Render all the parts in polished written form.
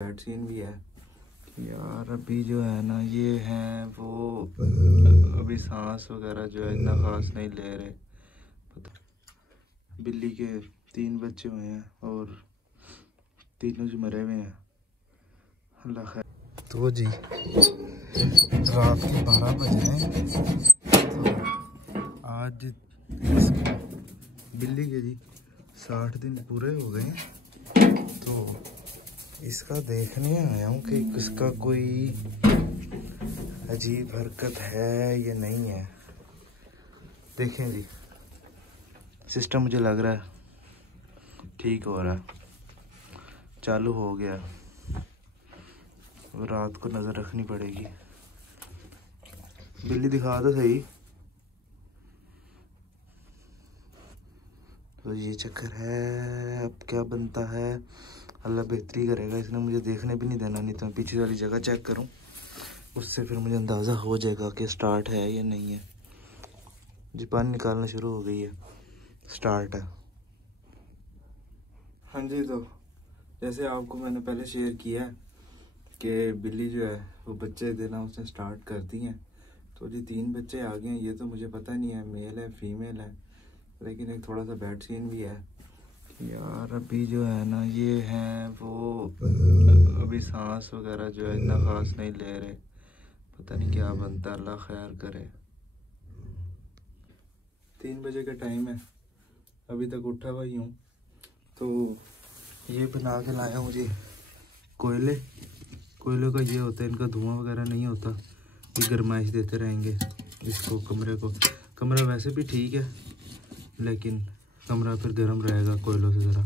Bad scene भी है यार। अभी जो है ना, ये हैं वो अभी सांस वगैरह जो है इतना खास नहीं ले रहे। पता बिल्ली के 3 बच्चे हुए हैं और तीनों जो मरे हुए हैं, अल्लाह खैर। तो जी रात के 12 बज रहे हैं। तो आज इस बिल्ली के जी 60 दिन पूरे हो गए। तो इसका देखने आया हूँ कि इसका कोई अजीब हरकत है या नहीं है। देखें जी, सिस्टम मुझे लग रहा है ठीक हो रहा है, चालू हो गया। रात को नज़र रखनी पड़ेगी। बिल्ली दिखा तो सही। तो ये चक्कर है, अब क्या बनता है अल्लाह बेहतरी करेगा। इसने मुझे देखने भी नहीं देना, नहीं तो मैं पीछे वाली जगह चेक करूं, उससे फिर मुझे अंदाज़ा हो जाएगा कि स्टार्ट है या नहीं है। जी पानी निकालना शुरू हो गई है, स्टार्ट है। हाँ जी, तो जैसे आपको मैंने पहले शेयर किया है कि बिल्ली जो है वो बच्चे देना उसने स्टार्ट कर दी हैं। तो जी 3 बच्चे आ गए हैं। ये तो मुझे पता नहीं है मेल है फीमेल है, लेकिन एक थोड़ा सा बैड सीन भी है यार। अभी जो है ना, ये हैं वो अभी सांस वगैरह जो है इतना खास नहीं ले रहे। पता नहीं क्या बनता, अल्लाह खैर करे। 3 बजे का टाइम है, अभी तक उठा हुआ ही हूँ। तो ये बना के लाया हूँ जी कोयले का ये होता है, इनका धुआं वगैरह नहीं होता, ये गर्माइश देते रहेंगे इसको, कमरे को। कमरा वैसे भी ठीक है, लेकिन कमरा फिर गर्म रहेगा कोयलों से। ज़रा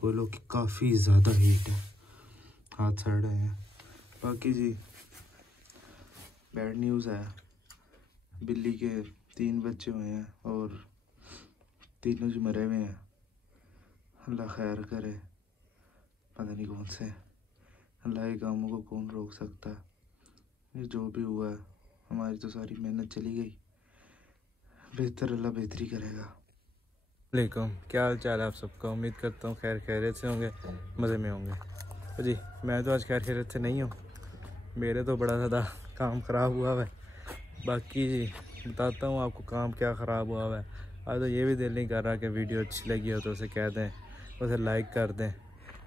कोयलों की काफ़ी ज़्यादा हीट है, हाथ सड़ रहे हैं। बाकी जी बैड न्यूज़ है, बिल्ली के 3 बच्चे हुए हैं और तीनों जो मरे हुए हैं, अल्लाह खैर करे। पता नहीं कौन से, अल्लाह के कामों को कौन रोक सकता है। ये जो भी हुआ है, हमारी तो सारी मेहनत चली गई। बेहतर अल्लाह बेहतरी करेगा। वालेकुम, क्या हाल चाल है आप सबका। उम्मीद करता हूँ खैर खैरियत से होंगे, मज़े में होंगे। तो जी मैं तो आज खैर खैरियत से नहीं हूँ, मेरे तो बड़ा ज़्यादा काम ख़राब हुआ है। बाकी जी बताता हूँ आपको काम क्या ख़राब हुआ है। आज तो ये भी दिल नहीं कर रहा कि वीडियो अच्छी लगी हो तो उसे कह दें, उसे लाइक कर दें।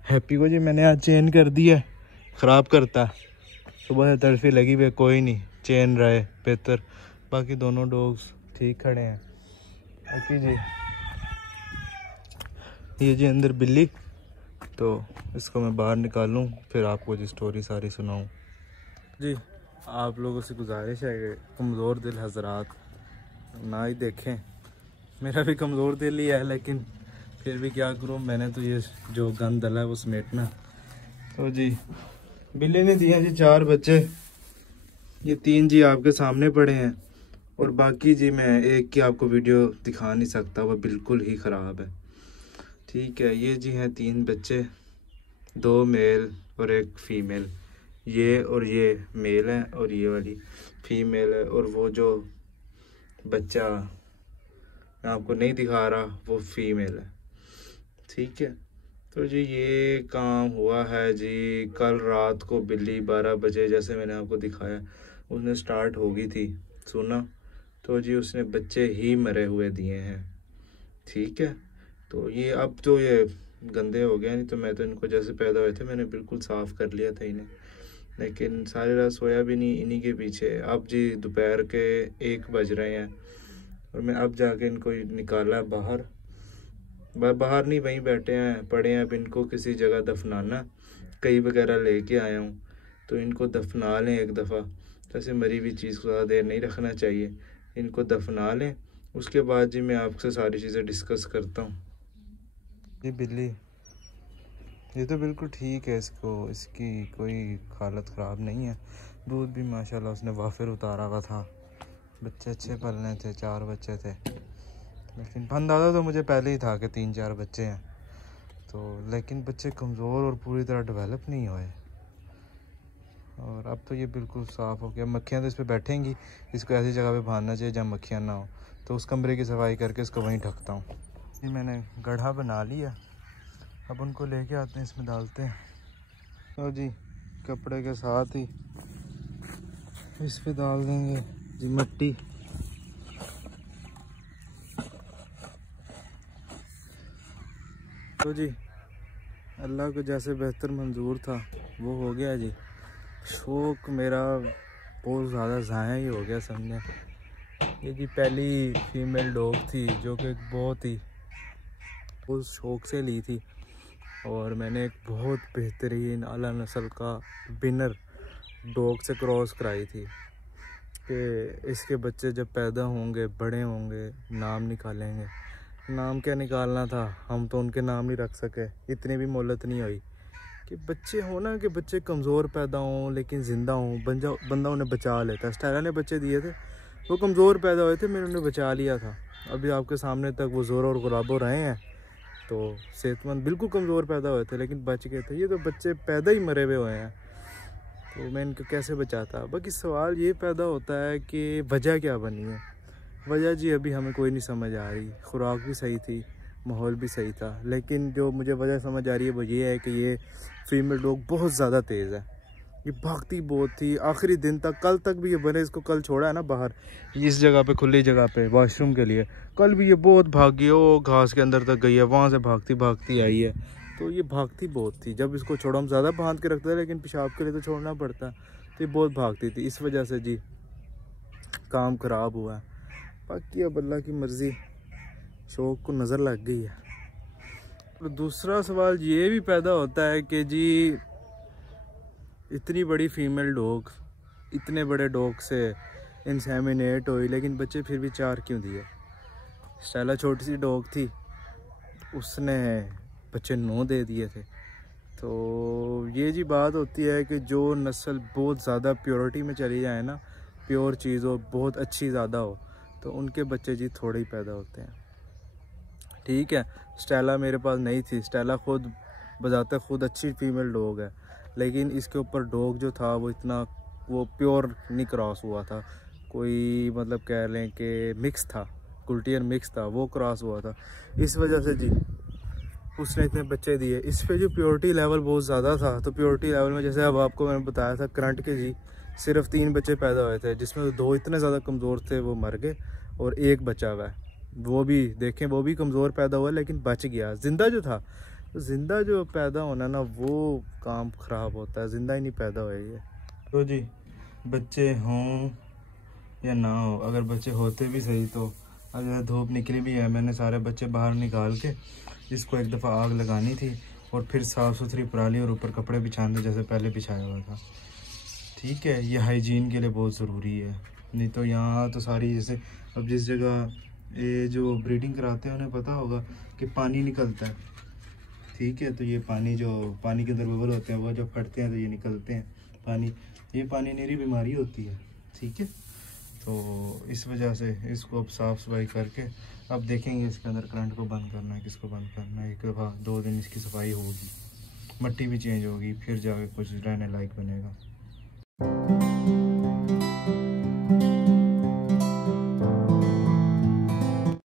हैप्पी को जी मैंने आज चेन कर दी है, ख़राब करता सुबह से तड़फी लगी हुई, कोई नहीं चेन रहे बेहतर। बाकी दोनों डॉग्स ठीक खड़े हैं। बाकी जी ये जी अंदर बिल्ली, तो इसको मैं बाहर निकालूं फिर आपको जी स्टोरी सारी सुनाऊं। जी आप लोगों से गुजारिश है कि कमज़ोर दिल हजरात ना ही देखें। मेरा भी कमज़ोर दिल ही है, लेकिन फिर भी क्या करूं, मैंने तो ये जो गंद डला है वो समेटना। तो जी बिल्ली ने दिया जी 4 बच्चे, ये 3 जी आपके सामने पड़े हैं और बाकी जी मैं एक की आपको वीडियो दिखा नहीं सकता, वह बिल्कुल ही ख़राब है। ठीक है, ये जी हैं 3 बच्चे, 2 मेल और 1 फीमेल। ये और ये मेल है और ये वाली फीमेल है, और वो जो बच्चा मैं आपको नहीं दिखा रहा वो फीमेल है। ठीक है, तो जी ये काम हुआ है जी कल रात को। बिल्ली 12 बजे जैसे मैंने आपको दिखाया उसने स्टार्ट हो गई थी सुना, तो जी उसने बच्चे ही मरे हुए दिए हैं। ठीक है, तो ये अब तो ये गंदे हो गए, नहीं तो मैं तो इनको जैसे पैदा हुए थे मैंने बिल्कुल साफ़ कर लिया था इन्हें, लेकिन सारी रात सोया भी नहीं इन्हीं के पीछे। अब जी दोपहर के 1 बज रहे हैं और मैं अब जाके इनको निकाला बाहर। बाहर नहीं, वहीं बैठे हैं पड़े हैं। अब इनको किसी जगह दफनाना, कई वगैरह लेके आया हूँ, तो इनको दफना लें एक दफ़ा। जैसे मरी हुई चीज़ को ज़्यादा देर नहीं रखना चाहिए, इनको दफना लें। उसके बाद जी मैं आपसे सारी चीज़ें डिस्कस करता हूँ। ये बिल्ली ये तो बिल्कुल ठीक है, इसकी कोई हालत ख़राब नहीं है। दूध भी माशाल्लाह उसने वाफिर उतारा हुआ था, बच्चे अच्छे पलने थे, 4 बच्चे थे। लेकिन अंदाज़ा तो मुझे पहले ही था कि 3-4 बच्चे हैं, तो लेकिन बच्चे कमज़ोर और पूरी तरह डेवलप नहीं हुए। और अब तो ये बिल्कुल साफ़ हो गया। मक्खियाँ तो इस पर बैठेंगी, इसको ऐसी जगह पे बांधना चाहिए जहाँ मक्खियाँ ना हो। तो उस कमरे की सफाई करके इसको वहीं ढकता हूँ। ये मैंने गड्ढा बना लिया, अब उनको लेके आते हैं, इसमें डालते हैं। तो जी कपड़े के साथ ही इस पे डाल देंगे जी मिट्टी। तो जी अल्लाह को जैसे बेहतर मंजूर था वो हो गया जी। शौक़ मेरा बहुत ज़्यादा ज़ाया ही हो गया समझे। ये जी पहली फीमेल डॉग थी जो कि बहुत शौक़ से ली थी और मैंने एक बहुत बेहतरीन आला नस्ल का बिनर डॉग से क्रॉस कराई थी कि इसके बच्चे जब पैदा होंगे बड़े होंगे नाम निकालेंगे। नाम क्या निकालना था, हम तो उनके नाम नहीं रख सके, इतनी भी मोहलत नहीं हुई कि बच्चे हो ना कि बच्चे कमज़ोर पैदा हों लेकिन ज़िंदा हों। बंदा उन्हें बचा लेता। स्टेला ने बच्चे दिए थे, वो कमज़ोर पैदा हुए थे, मैंने उन्हें बचा लिया था। अभी आपके सामने तक वो ज़ोर और गुलाबो रहे हैं, तो सेहतमंद बिल्कुल कमज़ोर पैदा हुए थे लेकिन बच गए थे। ये तो बच्चे पैदा ही मरे हुए हैं, तो मैं इनको कैसे बचाता। बाकी सवाल ये पैदा होता है कि वजह क्या बनी है। वजह जी अभी हमें कोई नहीं समझ आ रही। खुराक भी सही थी, माहौल भी सही था, लेकिन जो मुझे वजह समझ आ रही है वो ये है कि ये फीमेल डॉग बहुत ज़्यादा तेज़ है। ये भागती बहुत थी आखिरी दिन तक। कल तक भी ये बने इसको कल छोड़ा है ना बाहर इस जगह पे, खुली जगह पे वॉशरूम के लिए, कल भी ये बहुत भागी। वो घास के अंदर तक गई है, वहाँ से भागती भागती आई है। तो ये भागती बहुत थी। जब इसको छोड़ा हम ज़्यादा बांध के रखते थे लेकिन पेशाब के लिए तो छोड़ना पड़ता, तो ये बहुत भागती थी। इस वजह से जी काम ख़राब हुआ है। बाकी अब अल्लाह की मर्ज़ी, शौक़ को नज़र लग गई है। तो दूसरा सवाल ये भी पैदा होता है कि जी इतनी बड़ी फीमेल डॉग इतने बड़े डॉग से इंसेमिनेट हुई लेकिन बच्चे फिर भी 4 क्यों दिए। स्टेला छोटी सी डॉग थी, उसने बच्चे 9 दे दिए थे। तो ये जी बात होती है कि जो नस्ल बहुत ज़्यादा प्योरिटी में चली जाए ना, प्योर चीज़ हो, बहुत अच्छी ज़्यादा हो, तो उनके बच्चे जी थोड़े ही पैदा होते हैं। ठीक है, स्टेला मेरे पास नहीं थी। स्टेला खुद बजाते खुद अच्छी फीमेल डॉग है, लेकिन इसके ऊपर डॉग जो था वो इतना वो प्योर नहीं क्रॉस हुआ था। कोई मतलब कह लें कि मिक्स था, कुल्टियन मिक्स था, वो क्रॉस हुआ था। इस वजह से जी उसने इतने बच्चे दिए। इस पे जो प्योरिटी लेवल बहुत ज़्यादा था, तो प्योरिटी लेवल में जैसे अब आपको मैंने बताया था करंट के जी सिर्फ 3 बच्चे पैदा हुए थे, जिसमें 2 इतने ज़्यादा कमज़ोर थे वो मर गए और 1 बचा हुआ है। वो भी देखें, वो भी कमज़ोर पैदा हुआ लेकिन बच गया। ज़िंदा जो था, तो ज़िंदा जो पैदा होना ना वो काम ख़राब होता है, ज़िंदा ही नहीं पैदा हुए ये। तो जी बच्चे हों या ना हो, अगर बच्चे होते भी सही तो अगर धूप निकली भी है, मैंने सारे बच्चे बाहर निकाल के इसको एक दफ़ा आग लगानी थी और फिर साफ़ सुथरी पराली और ऊपर कपड़े बिछाने जैसे पहले बिछाया हुआ था। ठीक है, ये हाइजीन के लिए बहुत ज़रूरी है। नहीं तो यहाँ तो सारी जैसे अब जिस जगह ये जो ब्रीडिंग कराते हैं उन्हें पता होगा कि पानी निकलता है। ठीक है, तो ये पानी जो पानी के अंदर बबल होते हैं वो जब फटते हैं तो ये निकलते हैं पानी, ये पानी मेरी बीमारी होती है। ठीक है, तो इस वजह से इसको अब साफ़ सफाई करके अब देखेंगे इसके अंदर करंट को बंद करना है, किसको बंद करना है। एक दफ़ा 2 दिन इसकी सफाई होगी, मट्टी भी चेंज होगी, फिर जाके कुछ रहने लायक बनेगा।